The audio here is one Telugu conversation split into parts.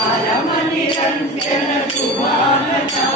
परम निरंजन शुभानना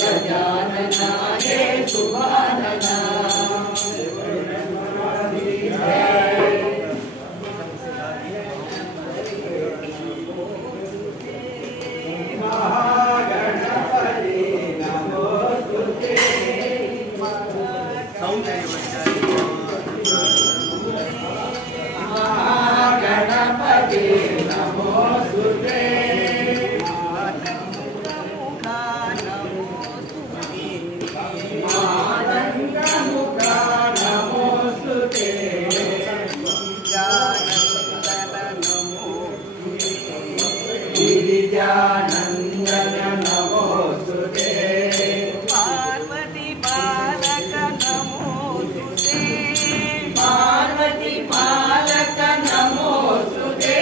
गजानना हे सुभानना महागणपति नमोस्तुते महागणपति नमोस्तुते गिरिजानंदन नमोस्तुते पार्वती बालक नमोस्तुते पार्वती बालक नमोस्तुते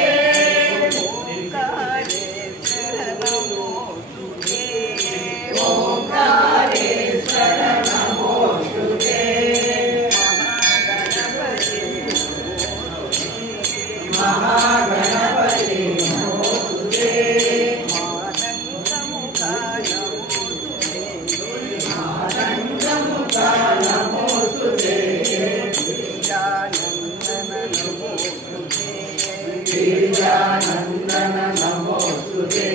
ओंकारेश्वर ओंकारेश्वर नमोस्तुते नमोस्तुते महागणपति गिरिजानंदन नमोस्तुते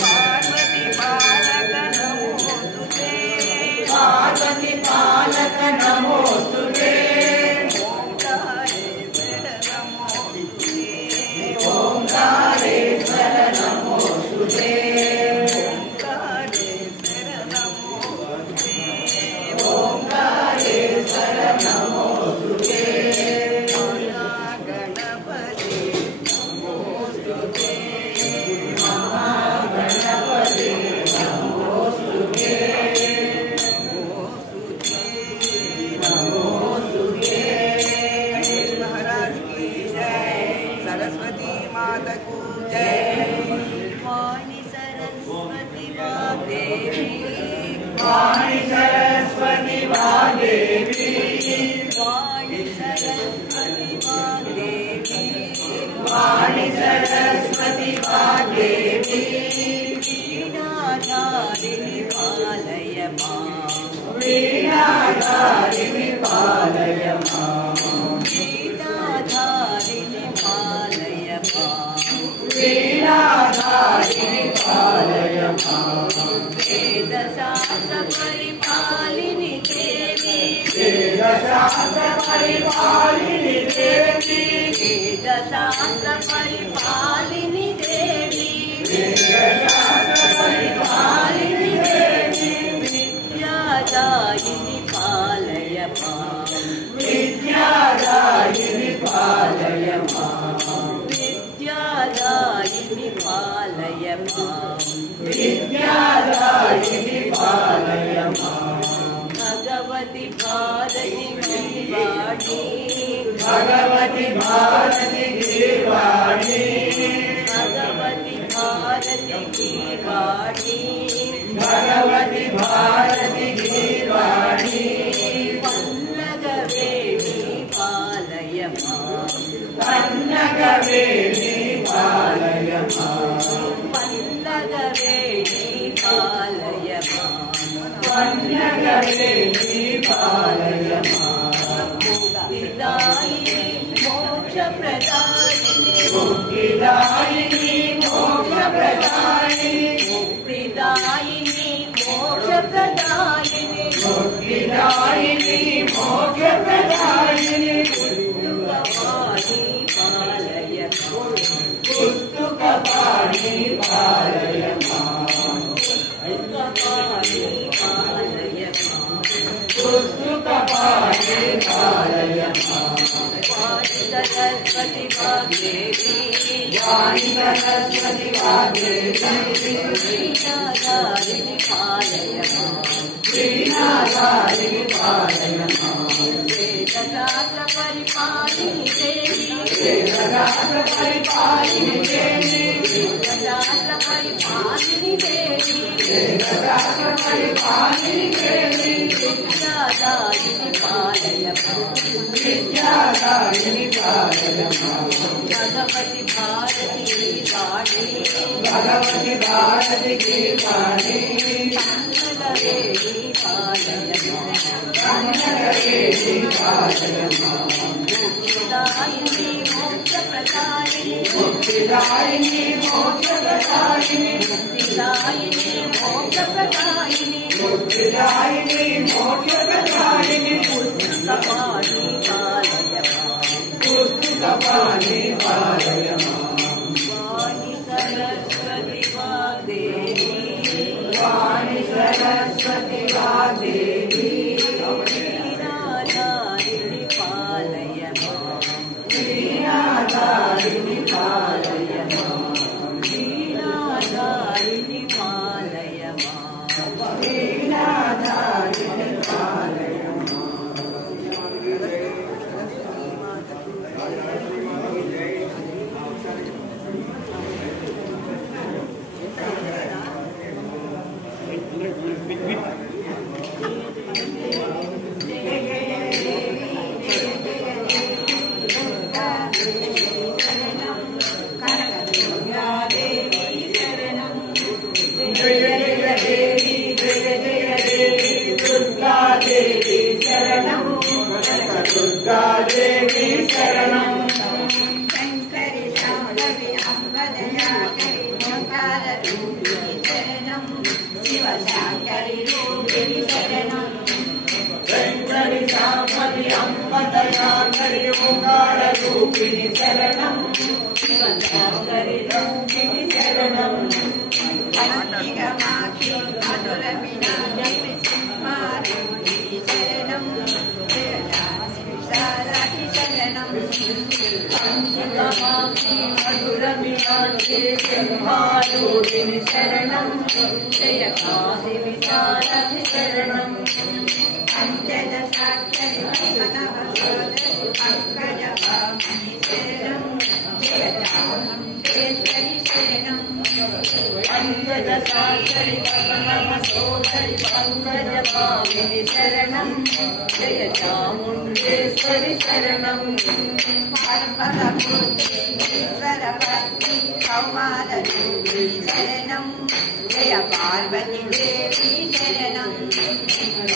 पार्वती बालक नमोस्तुते पार्वती बालक नमोस्तुते ओंकारेश्वर नमोस्तुते ओंकारेश्वर नमोस्तुते महागणपति नमोस्तुते नमोस्तुते महाराज की जय, सरस्वती माता को जय। वाणी सरस्वती वाग्देवी, वाणी सरस्वती वाग्देवी, वाणी सरस्वती वाग्देवी, वाणी सरस्वती वाग्देवी, वीणाधारिणी पालय माम्, वीणाधारिणी पालय माम्, वीणाधारिणी पालय माम्, वीणाधारिणी पालय माम्, वेदशास्त्र परिपालिनी देवी, वेदशास्त्र परिपालिनी देवी, वेदशास्त्र परिपालिनी देवी, वेदशास्त्र परिपालिनी देवी, विद्यादायिनी पालय माम्, विद्यादायिनी पालय माम्, विद्यादायिनी पालय माम्, विद्यादायिनी पालय माम्, भगवती भारती गिरिवाणी, भगवती भारती गिरिवाणी, भगवती भारती गिरिवाणी, भगवती भारती गिरिवाणी, पन्नगवेणी पालय माम्, पन्नगवेणी पालय माम्, पन्नगवेणी पालय माम्, पन्नगवेणी पालय माम्, मुक्तिदायिनी मोक्षप्रदायिनी, मुक्तिदायिनी मोक्षप्रदायिनी, मुक्तिदायिनी मोक्षप्रदायिनी, मुक्तिदायिनी मोक्षप्रदायिनी, पुस्तुकपाणि पालय माम्, पुस्तुकपाणि पालय माम्, पुस्तुकपाणि पालय माम्, पुस्तुकपाणि पालय माम्, वाणी सरस्वती वाग्देवी, वाणी सरस्वती वाग्देवी, वीणाधारिणी पालय माम्, वीणाधारिणी पालय माम्, वेदशास्त्र परिपालिनी देवी, वेदशास्त्र परिपालिनी देवी, वेदशास्त्र परिपालिनी देवी, वेदशास्त्र परिपालिनी देवी, विद्यादायिनी पालय माम्, विद्यादायिनी पालय माम्, भगवती भारती वाणी, भगवती भारती गिरिवाणी, मुक्तिदायिनी मोक्षप्रदायिनी मुक्तिदायिनी मोक्षप्रदायिनी मुक्तिदायिनी मोक्षप्रदायिनी मुक्तिदायिनी मोक्षप्रदायिनी पुस्तकपाणि पालय माम् पुस्तकपाणि पालय माम् वाणी सरस्वती वाग्देवी वाणी सरस्वती वाग्देवी वीणाधारिणि पालय माम् वीणाधारिणि पालय माम् वीणाधारिणि पालय माम् वीणाधारिणि पालय दुर्गा देवी शरणं शंकरि शाम्भवी अम्बदयाकरि ओंकाररूपिणि शरणं शिव शांकरि रूपिणि शरणं शंकरि शाम्भवी अम्बदयाकरि ओंकाररूपिणि शरणं शिव शांकरि रूपिणि शरणं अग्निगमाक्षि मधुरमीनाक्षि सिंहारूपिणि शरणं विशालाक्षि शरणं कामाक्षि मधुरमीनाक्षि सिंहारूपिणि शरणं जय काशी विशालाक्षि शरणं पंचदशाक्षरि मनोहरसोदरि पंकजभामिनि शरणं जय चामुण्डेश्वरि शरणं पंकजसाक्षरि पवनमसोदरि पंकजभामिनि शरणं जय चामुण्डेश्वरि शरणं पार्वतपुत्री ईश्वरपत्नी कौमाररूपिणि शरणं जय पार्वती देवी शरणं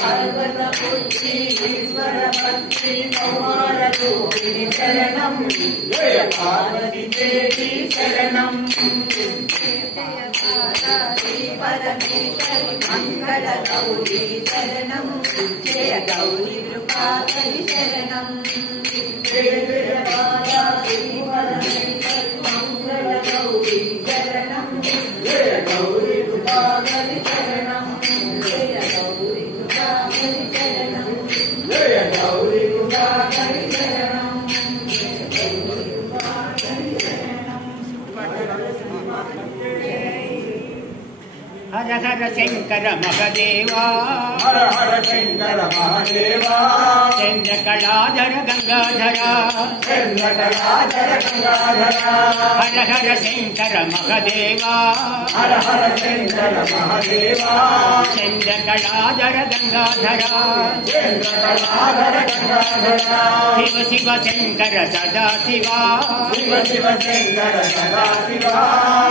पार्वतपुत्री ईश्वरपत्नी कौमाररूपिणि शरणं जय पार्वती देवी शरणं जय पार्वती परमेश्वरि मङ्गलगौरी शरणं जय गौरी कृपाकरि शरणं जय जय पार्वती परमेश्वरि मङ्गलगौरी शरणं जय गौरी कृपाकरि शरणं जय गौरी कृपाकरि शरणं जय गौरी कृपाकरि शरणं हर हर शंकर महादेवा हर हर शंकर महादेवा चंद्रकलाधर गंगाधरा चंद्रकलाधर गंगाधरा हर हर शंकर महादेवा हर हर शंकर महादेवा चंद्रकलाधर गंगाधरा चंद्रकलाधर गंगाधरा शिव शिव शंकर सदा शिवा शिव शिव शंकर सदा शिवा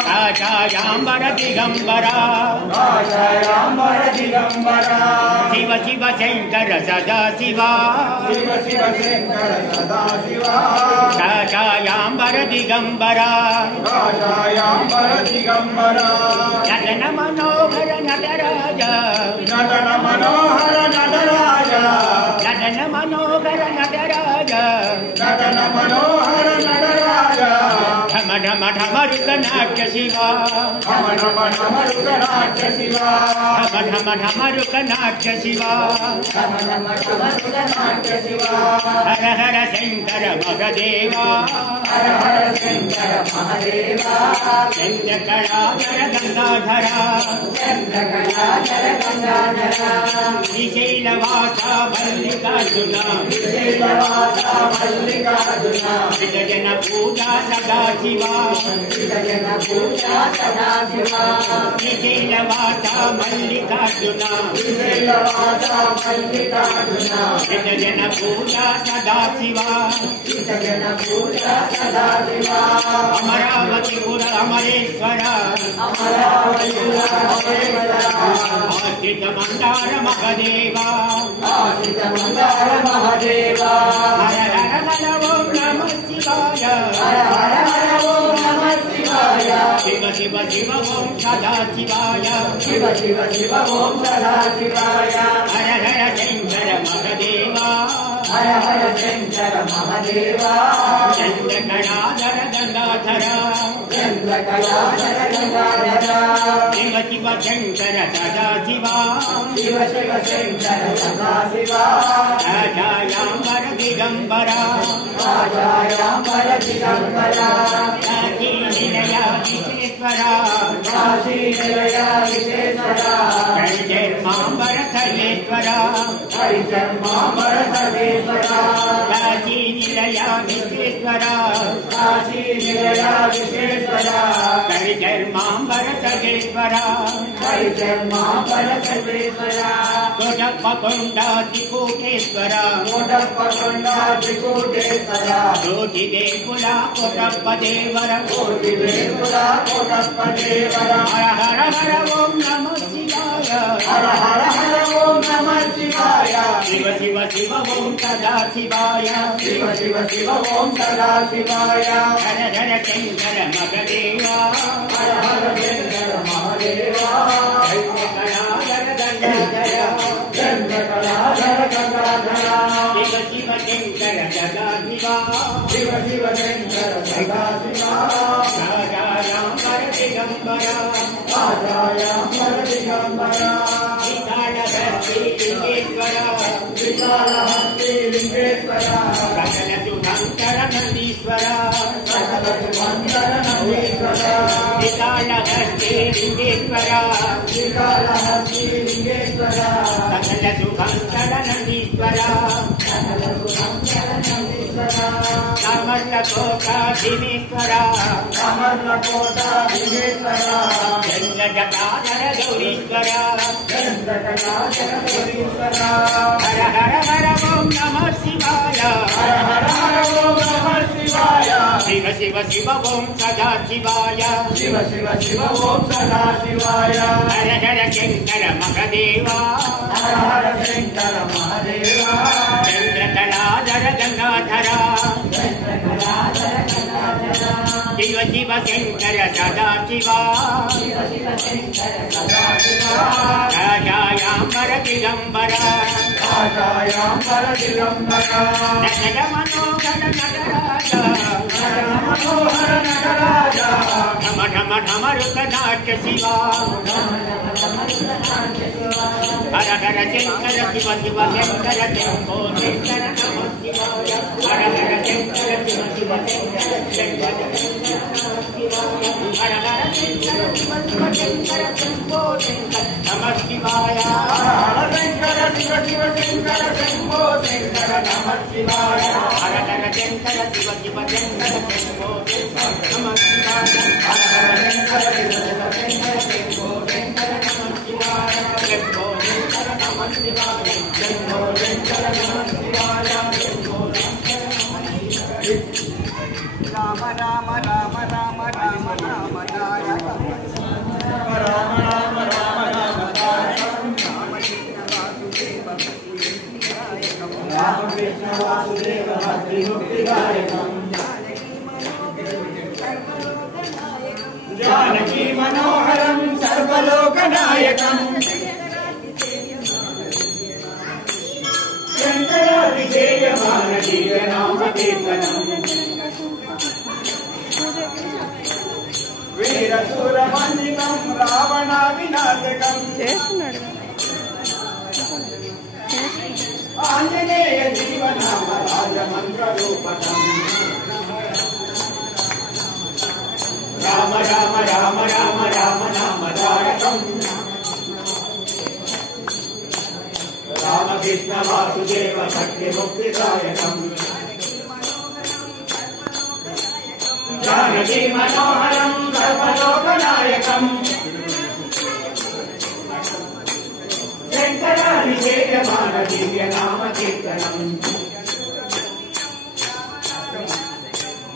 काशायाम्बर दिगंबरा काशायाम्बर दिगंबरा शिव शिव शंकर सदा शिवा शिव शिव शंकर सदा शिवा काशायाम्बर दिगंबरा काशायाम्बर दिगंबरा नटन मनोहर नटराज नटन मनोहर नटराज नटन मनोहर नटराज नटन मनोहर नटराज ढम ढम ढमरुक नाट्य शिवा ढम ढम ढमरुक नाट्य शिवा ढम ढम ढमरुक नाट्य शिवा ढम ढम ढमरुक नाट्य शिवा हर हर शंकर महादेवा हर हर शंकर महादेवा चंद्रकलाधर गंगाधरा चंद्रकलाधर गंगाधरा श्रीशैलवासा मल्लिकार्जुना श्रीलवासा मल्लिकार्जुना जन पूजा सदा शिवा जन पूजा सदा शिवा श्रीशैलवासा मल्लिकार्जुना श्रीलवासा मल्लिकार्जुना जन पूजा सदा शिवा जन पूजा सदा शिवा अमरावतीपुर अमरेश्वर अमरावतीपुर अमरेश्वर आश्रित मंदार महादेवा आश्रित मंदार महादेवा हर हर हर ओम नमः शिवाय हर हर हर ओम नमः शिवाय शिव शिव शिव ओम सदा शिवाय शिव शिव शिव ओम सदा शिवाय हर हर शंकर महादेवा हर हर शंकर महादेवा चंद्रकलाधर गंगाधर चंद्रकलाधर गंगाधर शिव शिव शंकर सदा शिवा शिव शिव शंकर सदा शिवा राजायाम्बर दिगंबरा राजायाम्बर दिगंबरा काशी निलया विश्वेश्वरा काशी निलया विश्वेश्वरा हरिजन्माम्बर सर्वेश्वरा हरिजन्माम्बर सर्वेश्वरा काशी निलया विश्वेश्वरा काशी निलया विश्वेश्वरा हरिजन्माम्बर सर्वेश्वरा हरिजन्माम्बर सर्वेश्वरा कोटप्पकोण्डाधिकूटेश्वरा कोटप्पकोण्डा त्रिकूटेश्वरा कोटिदेवुला कोटप्पदेवर कोटिदेवुला कोटप्पदेवरा हर हर हर ओम नमः शिवाय हर हर हर ओम नमः शिवाय शिव शिव शिव ओम सदा शिवाय शिव शिव शिव ओम सदा शिवाय हर हर शंकर महादेवा हर हर शंकर महादेवा चंद्रकलाधर गंगाधर चंद्रकलाधर गंगाधर शिव शिव शंकर सदा शिवा शिव शिव शंकर सदा शिवा राजायाम्बर दिगंबरा राजायाम्बर दिगंबरा विशालहस्ती लिंगेश्वरा विशालहस्ती लिंगेश्वरा सकल शुभंकर नंदीश्वरा सकल सुमंतर नंदीश्वरा विशालहस्ती लिंगेश्वरा विशालहस्ती लिंगेश्वरा सकल शुभंकर नंदीश्वरा समर्थकोटाधीश्वरा अमरकोटा दिनेश्वरा चंद्रजटाधर गौरीश्वरा चंद्रकलाधर गौरीश्वरा हर हर हर ओम नमः शिवाय हर हर हर ओम नमः शिवाय शिव शिव शिव ओम सदा शिवाय शिव शिव शिव ओम सदा शिवाय हर हर शंकर महादेवा हर हर शंकर महादेवा चंद्रकलाधर गंगाधरा चंद्रकलाधर गंगाधर शिव शिव शंकर सदा शिवा शिव शिव शंकर सदा शिवा राजायाम्बर दिगंबरा राजायाम्बर दिगंबरा नगर मनोहर नटराज मनोहर नटराज ढम ढम ढमरुक नाट्य शिवा हर हर शंकर शिव शिव शंकर शंभो शंकर नमः शिवाय हर हर शंकर शिव शिव शंकर शंकर हर हर शंकर शिव शिव शंकर शंभो शंकर नमः शिवाय हर शंकर शिव शिव शंकर शंभो शंकर नमः शिवाय हर हर शंकर शिव शिव शंकर शंभो शंकर नमः शिवाय हर हर शंकर शिव शिव शंकर शंभो शंकर नमः शिवाय शंभो शंकर नमः शिवाय शंभो शंकर नमः शिवाय शंभो राम राम राम राम राम राम नायक राम राम राम राम राम कृष्ण वासुदेव भक्ति मुक्ति गायकम् जानकी मनोहरं सर्वलोकनायकम् शंकरादिकेयमानदीय नाम कीर्तनम् वीरशूरवन्दितं रावणाविनाशकम् आञ्जनेय जीवनाम राजमन्त्ररूपकम् राम राम राम राम राम नाम तारकम् रामकृष्ण वासुदेव भक्ति मुक्तिदायकम् जानकी मनोहरं सर्वलोकनायकम् शंकरादिकेयमान दिव्य नाम कीर्तनम्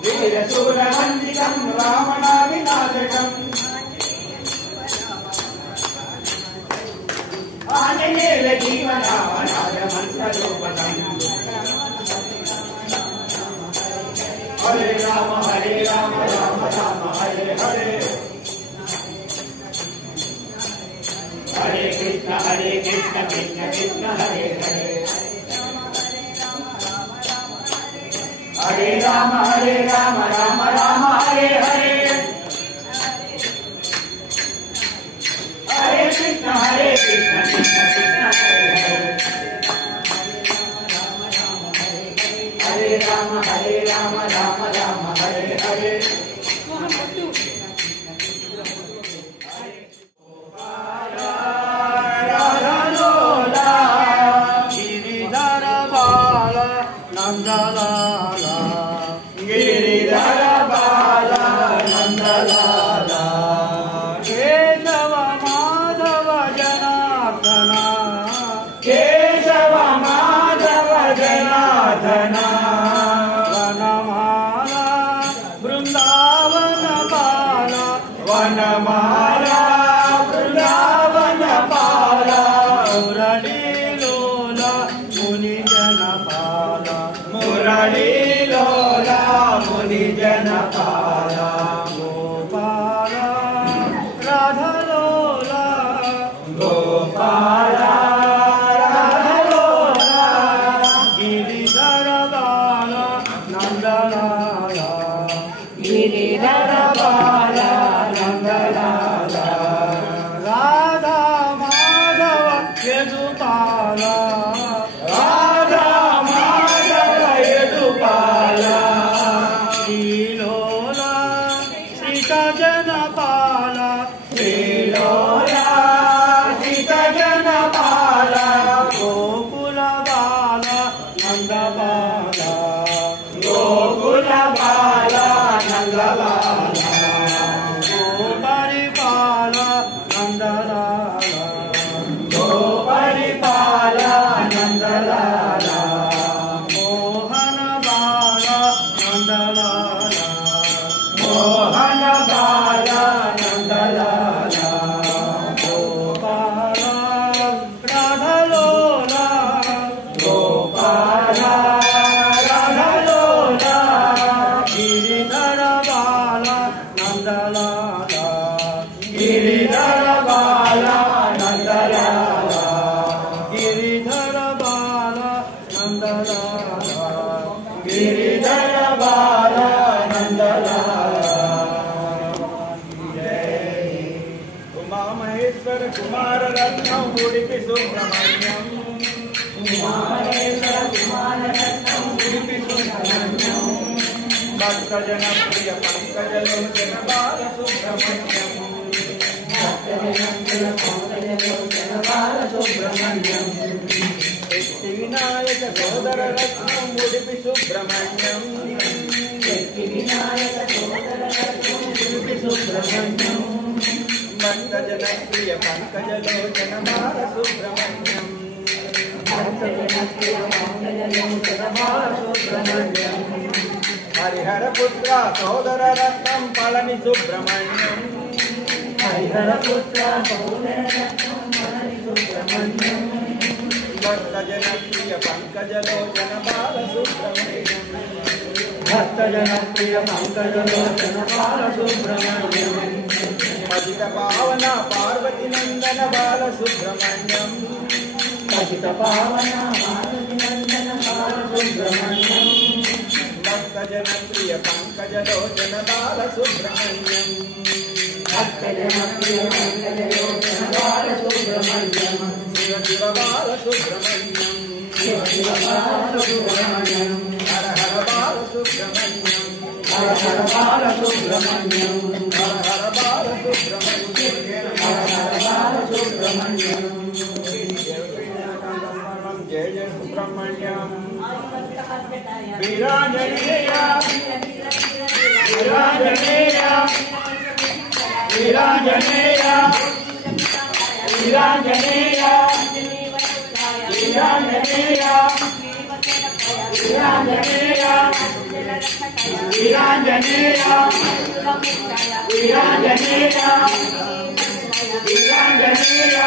वीरशूरवन्दितं रावणाविनाशकम् ఆంజనేయ జీవనావనాద మంత్రరూపకం హరే రామ రామ రామ హరే హరే హరే కృష్ణ కృష్ణ కృష్ణ హరే హరే హరే రామ రామ రామ హరే హరే హరే కృష్ణ కృష్ణ కృష్ణ హరే హరే హరే రామ రామ హరే హరే గిరిధర బాల నందలాల కేశవ మాధవ జనార్దన కేశవ మాధవ జనార్దన వనమాల బృందావన బాల వనమాల బృందావన బాల మురళీలోల ముని జనపాల మురళీలోల ముని జనపాల గోపాల రాధలోల గోపాల రాధలోల గిరిధర బాల నందలాల గిరిధర బాల నందలాల రాధా మాధవ యదుపాల రాధా మాధవ యదుపాల శ్రీలోల శ్రీత జనపాల శ్రీలోల శ్రీత జనపాల గోకుల బాల నందబాల గోకుల బాల నందలాల గోపరిపాల నందలాల గోపరిపాల నందలాల మోహన బాల నందలాల మోహన బాల నందలాల గోపాల రాధలోల గోపాల రాధలోల గిరిధర బాల నందలాల గిరిధర బాల నందలాల గిరిధర బాల నందలాల గిరిధర బాల నందలాల జై ఉమామహేశ్వర కుమార రత్నం ఉడిపి సుబ్రహ్మణ్యం ఉమామహేశ్వర కుమార రత్నం ఉడిపి సుబ్రహ్మణ్యం భక్తజన ప్రియ పంకజలోచన బాల సుబ్రహ్మణ్యం సుబ్రహ్మణ్యం శక్తి వినాయక సోదర రత్నం ఉడిపి సుబ్రహ్మణ్యం శక్తి వినాయక సోదర రత్నం ఉడిపి సుబ్రహ్మణ్యం భక్తజన ప్రియ పంకజలోచన బాల సుబ్రహ్మణ్యం భక్తజన ప్రియ పంకజలోచన బాల సుబ్రహ్మణ్యం హరిహర పుత్ర సోదర రత్నం పళని సుబ్రహ్మణ్యం హరిహర పుత్ర సోదర రత్నం పళని సుబ్రహ్మణ్యం భక్తజన ప్రియ పంకజలోచన బాల సుబ్రహ్మణ్యం భక్తజన ప్రియ పంకజలోచన బాల సుబ్రహ్మణ్యం పతిత పావన పార్వతి నందన బాల సుబ్రహ్మణ్యం పతిత పావన పార్వతి నందన బాల సుబ్రహ్మణ్యం భక్తజన ప్రియ పంకజలోచన బాల సుబ్రహ్మణ్యం భక్తజన ప్రియ పంకజలోచన బాల సుబ్రహ్మణ్యం శివ శివ బాల సుబ్రహ్మణ్యం శివ శివ బాల సుబ్రహ్మణ్యం హర హర బాల సుబ్రహ్మణ్యం హర హర బాల సుబ్రహ్మణ్యం హర హర బాల సుబ్రహ్మణ్యం హర హర బాల సుబ్రహ్మణ్యం జయ జయ సుబ్రహ్మణ్యం వీరాంజనేయ వీరాంజనేయ వీరాంజనేయ వీరాంజనేయ వీరాంజనేయ వీరాంజనేయ వీరాంజనేయ వీరాంజనేయ వీరాంజనేయ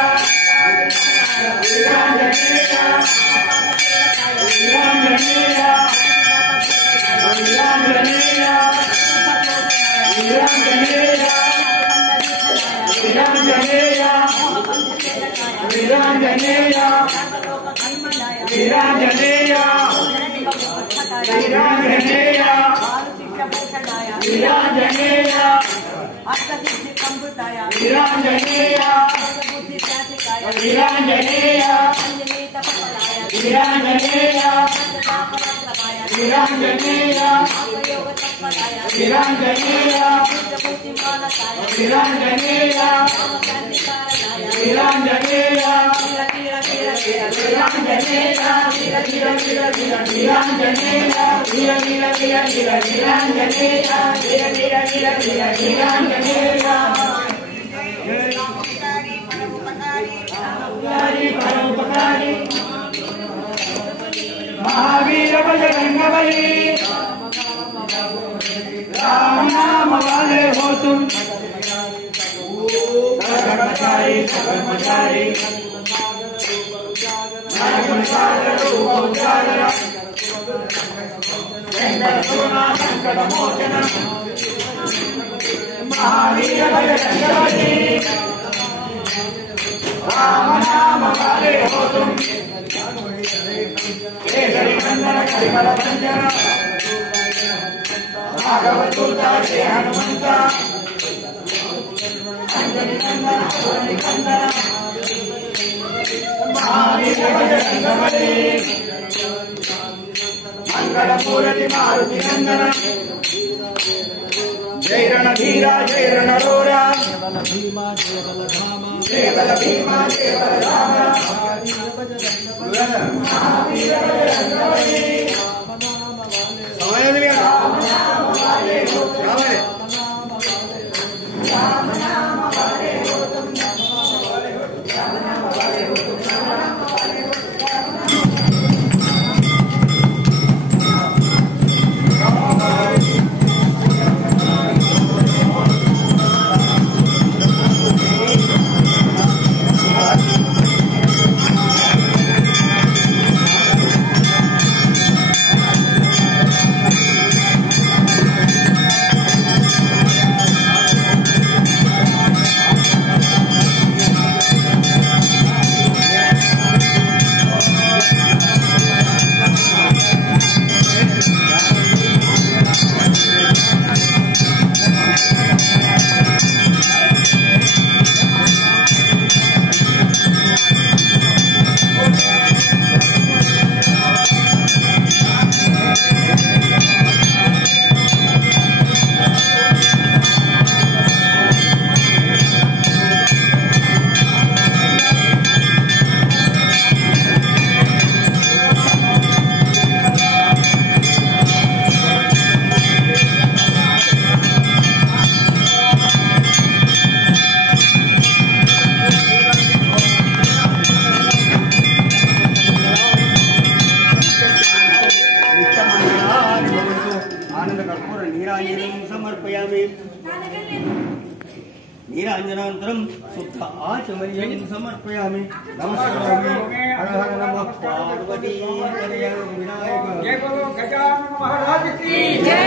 वीरांजनेय वीरांजनेय वीरांजनेय वीरांजनेय वीरांजनेय वीरांजनेय वीरांजनेय वीरांजनेय वीरांजनेय वीरांजनेय महावीर बजरंगबली राम नाम वाले हो तुम कर्मचारी कर्मचारी संकट मोचन महावीर बजरंगबली राम नाम वाले हो तुम केसरी नंदन करिमल भंजन भागवतूता जय हनुमंत अंजनी नंदन सोनि कंदन महावीर बजरंगबली मंगल मूर्ति मारुति नंदन जय रणधीरा जय रणरोरा जय बल भीमा जय बलराम महावीर बजरंगबली राम नाम वाले हो राम नाम वाले हो तुम राम नाम वाले हो तुम राम नाम वाले हो नीरांजनानन्तरं शुद्ध आचमनीयं समर्पयामि नमस्कारामि हर हर नमः पार्वती हरे विनायक जय बोलो गजानन महाराज की जय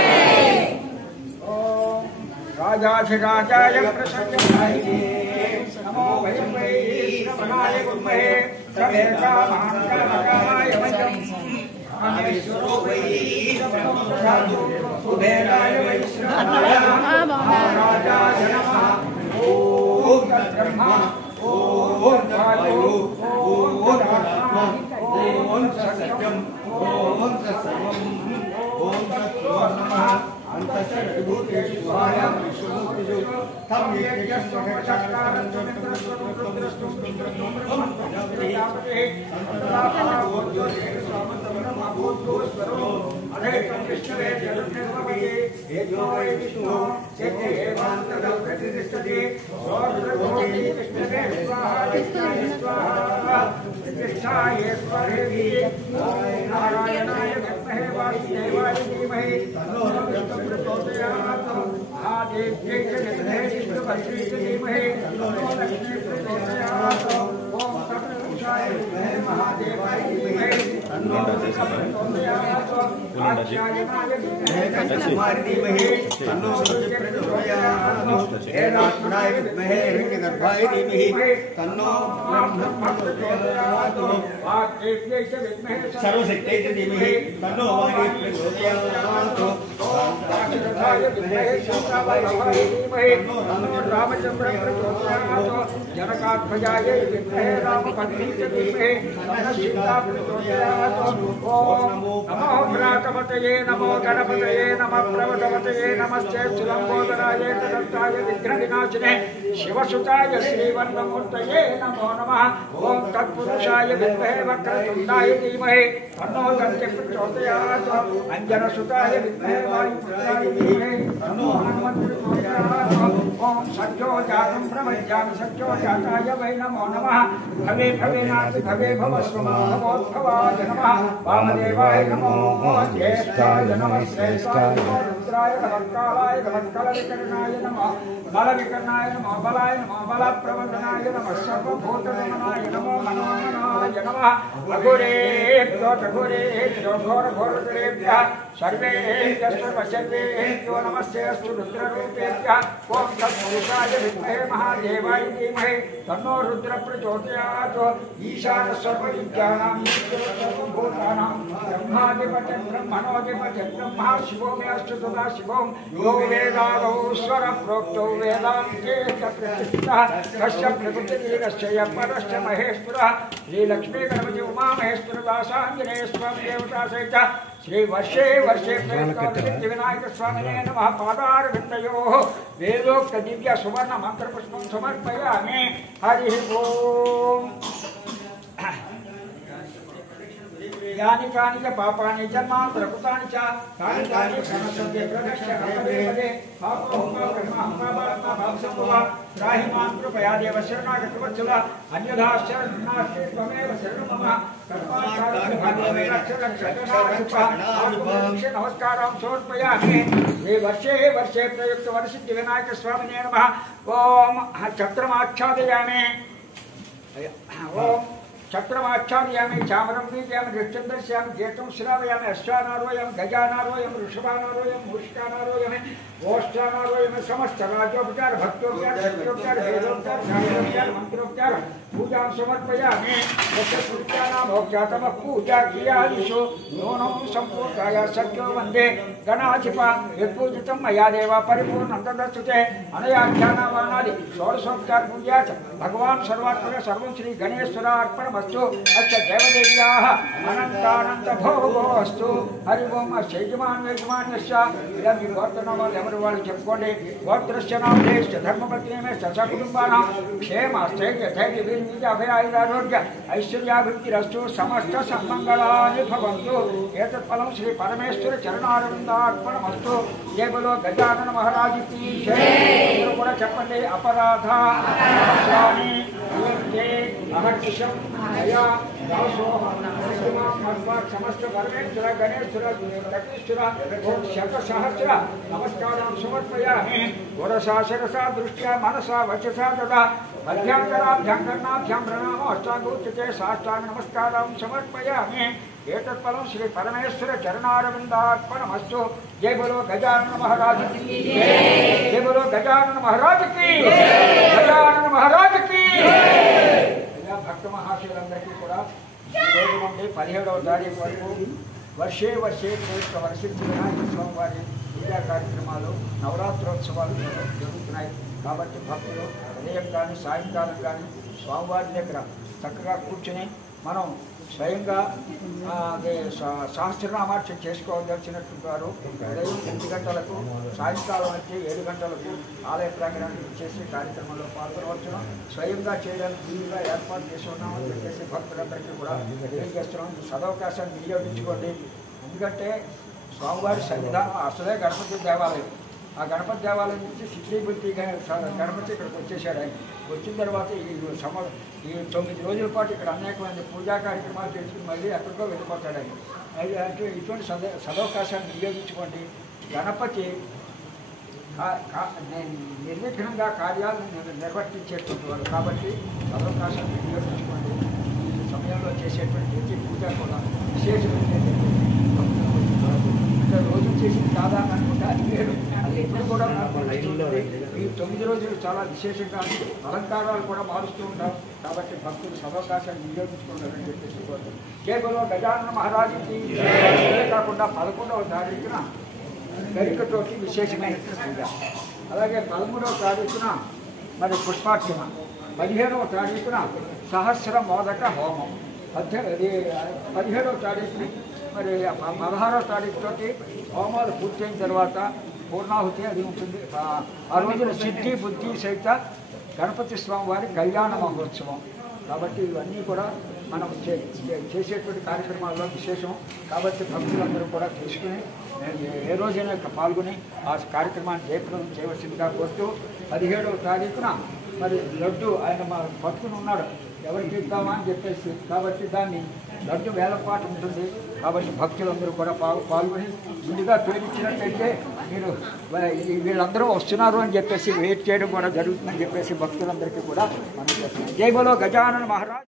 ओम राजाधिराजाय प्रसन्नाय नमो वै श्रवणाय गुरुमहे प्रवेशा महाकाय वचम आमेश्वरो वै ब्रह्मप्रसादो कुबेराय वै श्रवणाय महाराजाय नमः ओम ब्रह्मा ओम वायु ओम आत्मा ओम सत्यम ओम सत्सवम ओम तत्त्वनमः अंतःशक्तिभूतेषु स्वायं विश्वभूतेषु तं यज्ञस्वशक्तारं च नारायणाय विद्महे वासुदेवाय धीमहि तन्नो विष्णुः प्रचोदयात् आदित्यै च विद्महे धीमहि तन्नो लक्ष्मीः प्रचोदयात् ओम सप्तपुरुषाय विद्महे महादेवाय धीमहि तन्नो विष्णुः प्रचोदयात् कन्याकुमारी धीमहि तन्नो रुद्र प्रचोदयात् वेदात्मनाय विद्महे हिरण्यगर्भाय धीमहि तन्नो ब्रह्म प्रचोदयात् सर्वशक्त्यै च धीमहि तन्नो वाणी प्रचोदयात् रामचंद्र प्रचोदयात् जनकात्मजाय विद्महे रामपत्नी च धीमहि सीता प्रचोदयात् ओम नमो भ्रातपतये नमो गणपतये नमः प्रवटपतये नमस्ते सुलंबोदराय तदत्ताय विघ्नविनाशिने शिवसुताय श्रीवल्लभमूर्तये नमो नमः ओम तत्पुरुषाय विद्महे वक्रतुण्डाय धीमहि तन्नो दन्ति प्रचोदयात् अंजनसुताय विद्महे वायुपुत्राय धीमहि तन्नो हनुमत् प्रचोदयात् ओम सत्यो जातं प्रमज्जामि सत्यो जाताय वै नमो नमः भवे भवेनाथ भवे भवस्वभवोद्भवाय नमः वामदेवाय नमो ज्येष्ठाय नमः श्रेष्ठाय नमः रुद्राय नमः कालाय नमः कलविकरणाय नमः बलविकरणाय नमः बलाय नमः बलप्रवदनाय नमः सर्वभूतगमनाय नमो मनोमनाय नमः अघोरेभ्यो घोरेभ्यो घोरघोरगुरेभ्यः सर्वेभ्यः सर्वसर्वेभ्यो नमस्ते अस्तु रुद्ररूपेभ्यः ओम तत्पुरुषाय विद्महे महादेवाय धीमहि तन्नो रुद्र प्रचोदयात् ईशान सर्वविद्यानां सर्वभूतानां ब्रह्माधिपतिं ब्रह्मणोऽधिपतिं ब्रह्मा शिवो मे अस्तु सदा शिवों यो वेदादौ स्वरप्रोक्तौ वेदान्ते च प्रतिष्ठितः कस्य प्रकृतिर्यस्य यः परश्च महेश्वरः श्रीलक्ष्मी गणपति उमा महेश्वर दासाञ्जनेय स्वामी देवता सहित श्री वर्षे वर्षे विनायक स्वामिने नमः पादारविन्दयोः वेदोक्त दिव्य सुवर्ण मंत्र पुष्पं समर्पयामि हरि ओम यानि कानि च पापानि जन्मान्तरकृतानि च तानि तानि क्षमस्वते प्रणश्य पदे पदे पापोऽहंकापरमाहंकापरमाभावसम्भवा त्राहि मां कृपया देव शरणागतवत्सल अन्यथा शरणास्ते त्वमेव शरणं मम नमस्कारां समर्पयामि श्री वर्षे वर्षे प्रयुक्त वरसिद्धिविनायक स्वामिने नमः ओम चक्रमाच्छादयामि ओम चक्रमाच्छादयामि चामरं बीजयामि दृष्टन्दर्शयामि जेतुं श्रावयामि अश्वानारोयामि गजानारोयामि वृषभानारोयामि मूषिकानारोयामि ओष्ठानारोयामि समस्त राजोपचार भक्तोपचार सत्योपचार वेदोपचार शास्त्रोपचार मंत्रोपचार पूजां समर्पयामि यस्य पूजानामोक्षातमः पूजा क्रियादिषु नूनं सम्पूर्णाय सत्यो वन्दे गणाधिपा यत्पूजितं मया देव परिपूर्णं तदस्तु ते अनयाख्यानावानादि षोडशोपचार पूजा च भगवान् सर्वात्मक सर्वं श्री गणेश्वरार्पणमस्तु अस्य देवदेव्याः अनन्तानन्तभोगोऽस्तु हरि ओम् अस्य यजमान्यस्य इदं गोत्रनामाలు ఎవరు వాళ్ళు చెప్పుకోండి గోత్రస్య నామధేయస్య ధర్మపత్నిమే సకుటుంబానాం క్షేమ స్థైర్య ధైర్య వీర్య అభయాయురారోగ్య ఐశ్వర్యాభివృద్ధిరస్తు సమస్త సన్మంగళాని భవంతు ఏతత్ ఫలం శ్రీ పరమేశ్వర చరణారవిందార్పణమస్తు జయ బలో గజానన మహారాజ్ కీ జై కూడా చెప్పండి అపరాధ స్వామి అహర్షం అయా समस्त परमेश्वर गणेश्वर तटीश्वर ओम शतसहस्र नमस्कारां समर्पयामि गुरशासनसा दृष्ट्या मनसा वचसा तदा मध्यान्तराभ्यङ्करणाभ्यां प्रणामो अष्टाङ्गोच्यते साष्टाङ्ग नमस्कारां समर्पयामि एतत् फलं श्री परमेश्वर चरणारविन्दार्पणमस्तु जय बोलो गजानन महाराज की जय बोलो गजानन महाराज की गजानन महाराज की भक्त महाशयुలందరికీ కూడా రోజు నుండి 17వ తారీఖు వరకు వర్షే వర్షే వరసిద్ధి వినాయక స్వామి వారి పూజా కార్యక్రమాలు నవరాత్రోత్సవాలు జరుగుతున్నాయి కాబట్టి భక్తులు ఉదయం కానీ సాయంకాలం కానీ స్వామివారి దగ్గర చక్కగా కూర్చుని మనం స్వయంగా సహస్రనామార్చన చేసుకోవలసినటువంటి వారు ఉదయం 8 గంటలకు సాయంకాలం వచ్చి 7 గంటలకు ఆలయ ప్రాంగణానికి చేసే కార్యక్రమంలో పాల్గొనవచ్చును స్వయంగా చేయడానికి వీలుగా ఏర్పాటు చేసి ఉన్నామని చెప్పేసి భక్తులందరికీ కూడా తెలియజేస్తున్నాం ఈ సదవకాశాన్ని వినియోగించుకోండి ఎందుకంటే స్వామివారి సన్నిధానం అసలే గణపతి దేవాలయం ఆ గణపతి దేవాలయం నుంచి సిద్ధిబుద్ధి గణపతి ఇక్కడికి వచ్చేసాడు ఆయన వచ్చిన తర్వాత ఈ 9 రోజుల పాటు ఇక్కడ అనేకమైన పూజా కార్యక్రమాలు చేసుకుని మళ్ళీ ఎక్కడికో వెళ్ళిపోతాడు ఆయన అంటే ఇటువంటి సదవకాశాన్ని వినియోగించుకోండి గణపతి నిర్విఘ్నంగా కార్యాలను నిర్వర్తించేటువంటి వారు కాబట్టి సదవకాశాన్ని వినియోగించుకోండి ఈ సమయంలో చేసేటువంటి ప్రతి పూజ కూడా విశేషమైన అన్నదానం అనుకుంటా అది ఇప్పుడు కూడా ఈ 9 రోజులు చాలా విశేషంగా అలంకారాలు కూడా మారుస్తూ ఉంటారు కాబట్టి భక్తులు సదవకాశాన్ని వినియోగించుకుంటారని చెప్పేసి కోరుతారు. కేవలం గజానన మహారాజుకి కాకుండా 11వ తారీఖున గరికతోటి విశేషమైన పూజ, అలాగే 13వ తారీఖున మరి పుష్పార్చన, 15వ తారీఖున సహస్ర మోదక హోమం, 17వ తారీఖుని మరి 16వ తారీఖుతోటి హోమాలు పూర్తయిన తర్వాత పూర్ణాహుతి అది ఉంటుంది. ఆ రోజున సిద్ధి బుద్ధి సహిత గణపతి స్వామి వారి కళ్యాణ మహోత్సవం. కాబట్టి ఇవన్నీ కూడా మనం చేసేటువంటి కార్యక్రమాల్లో విశేషం. కాబట్టి భక్తులందరూ కూడా తీసుకుని ఏ రోజైనా పాల్గొని ఆ కార్యక్రమాన్ని జయప్రదం చేయవలసిందిగా కోరుతూ 17వ తారీఖున మరి లడ్డు ఆయన పట్టుకుని ఉన్నాడు ఎవరికి ఇద్దామా అని చెప్పేసి, కాబట్టి దాన్ని లడ్డు వేలపాటు ఉంటుంది. కాబట్టి భక్తులందరూ కూడా పాల్గొని ముందుగా పేరిచ్చినట్టయితే మీరు వీళ్ళందరూ వస్తున్నారు అని చెప్పేసి వెయిట్ చేయడం కూడా జరుగుతుందని చెప్పేసి భక్తులందరికీ కూడా మనం చేస్తున్నాం. జై బోలో గజానన మహారాజ్.